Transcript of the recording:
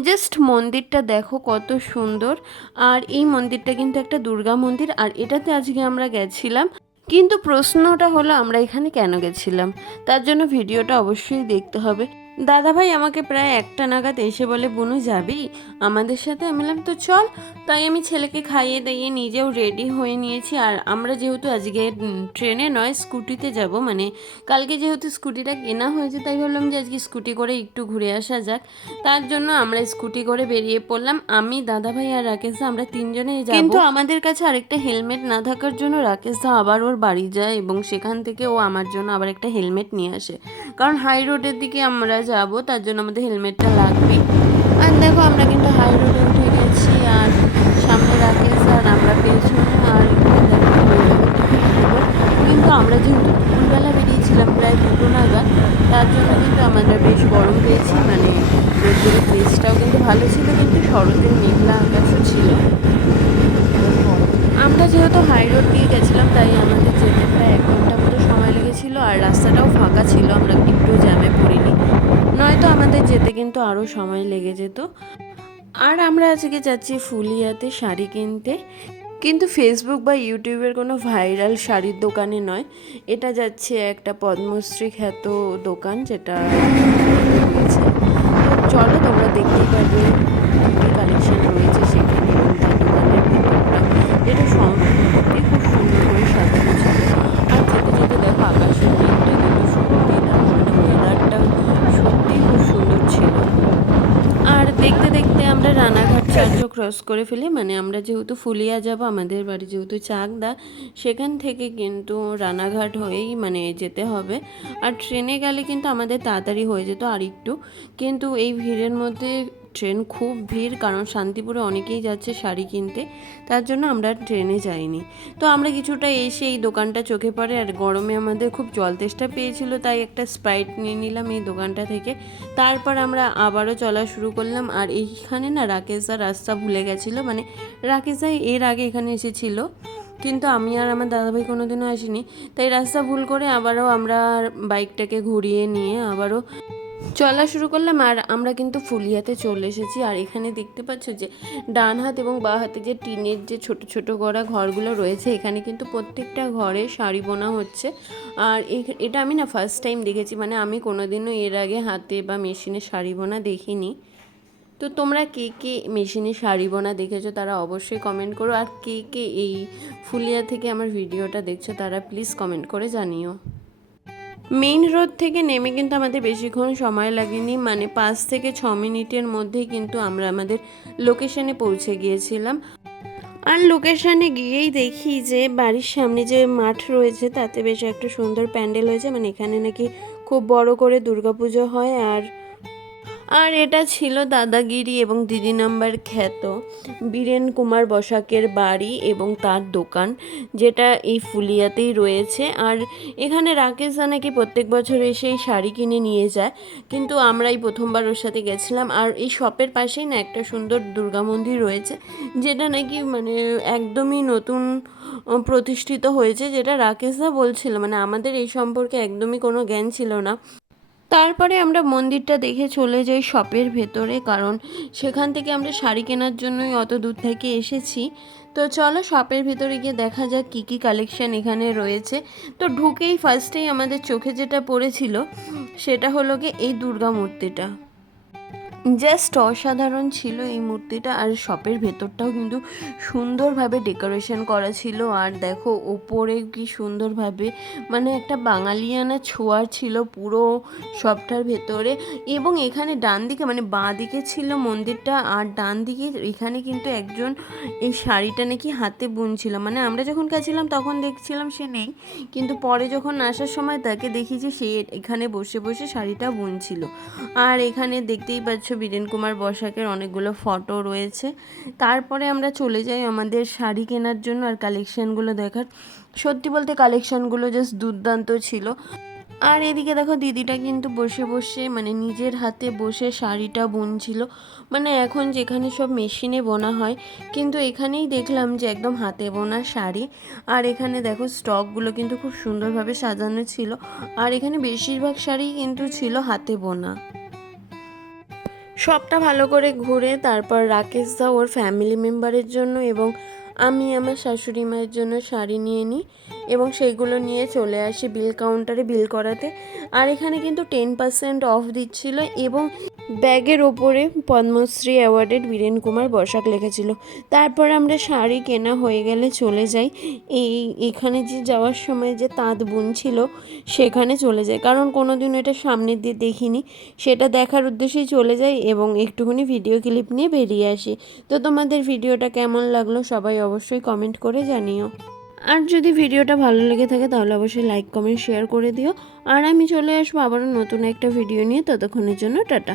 Just মন্দিরটা দেখো কত সুন্দর। আর এই মন্দিরটা কিন্তু একটা দুর্গা মন্দির, আর এটাতে আজকে আমরা গেছিলাম। কিন্তু প্রশ্নটা হলো, আমরা এখানে কেন গেছিলাম? তার জন্য ভিডিওটা অবশ্যই দেখতে হবে। দাদাভাই আমাকে প্রায় একটা নাগাদ এসে বলে, বুনু, যাবি? আমাদের সাথে? আমি বললাম, তো চল। তাই আমি ছেলেকে খাইয়ে দাইয়ে নিজেও রেডি হয়ে নিয়েছি। আর আমরা যেহেতু আজকে ট্রেনে নয়, স্কুটিতে যাব মানে কালকে যেহেতু স্কুটিটা কেনা হয়েছে, তাই ভাবলাম যে আজকে স্কুটি করে একটু ঘুরে আসা যাক। তার জন্য আমরা স্কুটি করে বেরিয়ে পড়লাম। আমি, দাদাভাই আর রাকেশ দা আমরা তিনজনেই যাব। কিন্তু আমাদের কাছে আরেকটা হেলমেট না থাকার জন্য রাকেশ দা আবার ওর বাড়ি যায় এবং সেখান থেকে ও আমার জন্য আবার একটা হেলমেট নিয়ে আসে। কারণ হাই রোডের দিকে আমরা যাব, তার জন্য আমাদের হেলমেটটা লাগবে আর দেখো, আমরা কিন্তু হাই রোডে উঠে গেছি, আর সামনে রাকেশ আর আমরা পেছনে, আর। কিন্তু আমরা যেহেতু দুপুরবেলা বেরিয়েছিলাম প্রায় দুটো নাগাদ, তার জন্য কিন্তু আমরা বেশ গরম পেয়েছি মানে রোদ্রের প্লেসটাও কিন্তু ভালো ছিল, কিন্তু শরতের মেঘলা আকাশও ছিল। আমরা যেহেতু হাই রোড দিয়ে গেছিলাম, তাই আমাদের যেতে প্রায় এক ঘণ্টা মতো সময় লেগেছিল, আর রাস্তাটাও ফাঁকা ছিল, আমরা একটু জ্যামে পড়িনি। নয়তো আমাদের যেতে কিন্তু আরও সময় লেগে যেত। আর আমরা আজকে যাচ্ছি ফুলিয়াতে শাড়ি কিনতে। কিন্তু ফেসবুক বা ইউটিউবের কোনো ভাইরাল শাড়ির দোকানে নয়। এটা যাচ্ছে একটা পদ্মশ্রী খ্যাত দোকান যেটা তো চলো তোমরা দেখতেই পারবে কালেকশন রয়েছে সেখানে যেটা সম্পূর্ণ খুব সুন্দর করে সাজানো ছিল আর যেতে যেতে দেখো আকাশের দিকটা কিন্তু সত্যি না মানে ওয়েদারটা সত্যিই খুব সুন্দর ছিল আর দেখতে দেখতে আমরা রানাঘাট চার্চ ক্রস করে ফেলি। মানে আমরা যেহেতু ফুলিয়া যাব, আমাদের বাড়ি যেহেতু চাকদা, সেখান থেকে কিন্তু রানাঘাট হয়েই মানে যেতে হবে। আর ট্রেনে গেলে কিন্তু আমাদের তাড়াতাড়ি হয়ে যেত আর একটু কিন্তু এই ভিড়ের মধ্যে ট্রেন খুব ভিড়, কারণ শান্তিপুরে অনেকেই যাচ্ছে শাড়ি কিনতে, তার জন্য আমরা ট্রেনে যাইনি। তো আমরা কিছুটা এসে এই দোকানটা চোখে পড়ে, আর গরমে আমাদের খুব জল তেষ্টা পেয়েছিল, তাই একটা স্প্রাইট নিয়ে নিলাম এই দোকানটা থেকে। তারপর আমরা আবারও চলা শুরু করলাম, আর এইখানে না রাকেশদা রাস্তা ভুলে গেছিল মানে রাকেশদা এর আগে এখানে এসেছিল, কিন্তু আমি আর আমার দাদাভাই কোনোদিনও আসিনি। তাই রাস্তা ভুল করে আবারও আমরা বাইকটাকে ঘুরিয়ে নিয়ে আবারও চলা শুরু করলাম আর আমরা কিন্তু ফুলিয়াতে চলে এসেছি। আর এখানে দেখতে পাচ্ছ যে ডান হাত এবং বাঁ হাতে যে টিনের যে ছোট ছোট গড়া ঘরগুলো রয়েছে, এখানে কিন্তু প্রত্যেকটা ঘরে শাড়ি বোনা হচ্ছে। আর এটা আমি না ফার্স্ট টাইম দেখেছি মানে আমি কোনোদিনও এর আগে হাতে বা মেশিনে শাড়ি বোনা দেখিনি। তো তোমরা কে কে মেশিনে শাড়ি বোনা দেখেছ তারা অবশ্যই কমেন্ট করো। আর কে কে এই ফুলিয়া থেকে আমার ভিডিওটা দেখছ তারা প্লিজ কমেন্ট করে জানিও। মেইন রোড থেকে নেমে কিন্তু আমাদের বেশিক্ষণ সময় লাগেনি। মানে পাঁচ থেকে ছ মিনিটের মধ্যেই কিন্তু আমরা আমাদের লোকেশনে পৌঁছে গিয়েছিলাম। আর লোকেশানে গিয়েই দেখি যে বাড়ির সামনে যে মাঠ রয়েছে, তাতে বেশ একটা সুন্দর প্যান্ডেল হয়েছে। মানে এখানে নাকি খুব বড় করে দুর্গাপুজো হয়। আর আর এটা ছিল দাদাগিরি এবং দিদি নাম্বার খ্যাত বীরেন কুমার বসাকের বাড়ি এবং তার দোকান, যেটা এই ফুলিয়াতেই রয়েছে। আর এখানে রাকেশ নাকি প্রত্যেক বছর এসে এই শাড়ি কিনে নিয়ে যায়, কিন্তু আমরাই প্রথমবার ওর সাথে গেছিলাম। আর এই শপের পাশেই না একটা সুন্দর দুর্গা মন্দির রয়েছে, যেটা নাকি মানে একদমই নতুন প্রতিষ্ঠিত হয়েছে, যেটা রাকেশ দা বলছিল। মানে আমাদের এই সম্পর্কে একদমই কোনো জ্ঞান ছিল না। তারপরে আমরা মন্দিরটা দেখে চলে যাই শপের ভেতরে, কারণ সেখান থেকে আমরা শাড়ি কেনার জন্যই অত দূর থেকে এসেছি। তো চলো শপের ভেতরে গিয়ে দেখা যাক কী কী কালেকশান এখানে রয়েছে। তো ঢুকেই ফার্স্টেই আমাদের চোখে যেটা পড়েছিল, সেটা হলো গিয়ে এই দুর্গা মূর্তিটা। জাস্ট অসাধারণ ছিল এই মূর্তিটা আর শপের ভেতরটাও কিন্তু সুন্দরভাবে ডেকোরেশন করা ছিল। আর দেখো, ওপরে কি সুন্দরভাবে মানে একটা বাঙালিয়ানা ছোঁয়ার ছিল পুরো শপটার ভেতরে। এবং এখানে ডান দিকে মানে বাঁ দিকে ছিল মন্দিরটা, আর ডান দিকে এখানে কিন্তু একজন এই শাড়িটা নাকি হাতে বুনছিল। মানে আমরা যখন গেছিলাম তখন দেখছিলাম সে নেই, কিন্তু পরে যখন আসার সময় তাকে দেখি যে সে এখানে বসে বসে শাড়িটা বুনছিল। আর এখানে দেখতেই পাচ্ছ বীরেন কুমার বসাকের অনেকগুলো ফটো রয়েছে। তারপরে আমরা চলে যাই আমাদের শাড়ি কেনার জন্য আর কালেকশানগুলো দেখার। সত্যি বলতে কালেকশানগুলো জাস্ট দুর্দান্ত ছিল। আর এদিকে দেখো দিদিটা কিন্তু বসে বসে মানে নিজের হাতে বসে শাড়িটা বুনছিল। মানে এখন যেখানে সব মেশিনে বোনা হয়, কিন্তু এখানেই দেখলাম যে একদম হাতে বোনা শাড়ি। আর এখানে দেখো স্টকগুলো কিন্তু খুব সুন্দরভাবে সাজানো ছিল। আর এখানে বেশিরভাগ শাড়ি কিন্তু ছিল হাতে বোনা। সবটা ভালো করে ঘুরে তারপর রাকেশ দা ওর ফ্যামিলি মেম্বারের জন্য এবং আমি আমার শাশুড়ি মায়ের জন্য শাড়ি নিয়ে নিই। এবং সেইগুলো নিয়ে চলে আসি বিল কাউন্টারে বিল করাতে। আর এখানে কিন্তু টেন পার্সেন্ট অফ দিচ্ছিল এবং ব্যাগের ওপরে পদ্মশ্রী অ্যাওয়ার্ডেড বীরেন কুমার বসাক লেখেছিল। তারপর আমরা শাড়ি কেনা হয়ে গেলে চলে যাই। এই, এখানে যে যাওয়ার সময় যে তাঁত বুন ছিল সেখানে চলে যাই। কারণ কোনো দিন এটা সামনের দিয়ে দেখিনি। সেটা দেখার উদ্দেশ্যেই চলে যাই এবং একটুখানি ভিডিও ক্লিপ নিয়ে বেরিয়ে আসি। তো তোমাদের ভিডিওটা কেমন লাগল সবাই অবশ্যই কমেন্ট করে জানিও। আর যদি ভিডিওটা ভালো লেগে থাকে তাহলে অবশ্যই লাইক, কমেন্ট, শেয়ার করে দিও। আর আমি চলে আসব আবারও নতুন একটা ভিডিও নিয়ে, ততক্ষণের জন্য টাটা।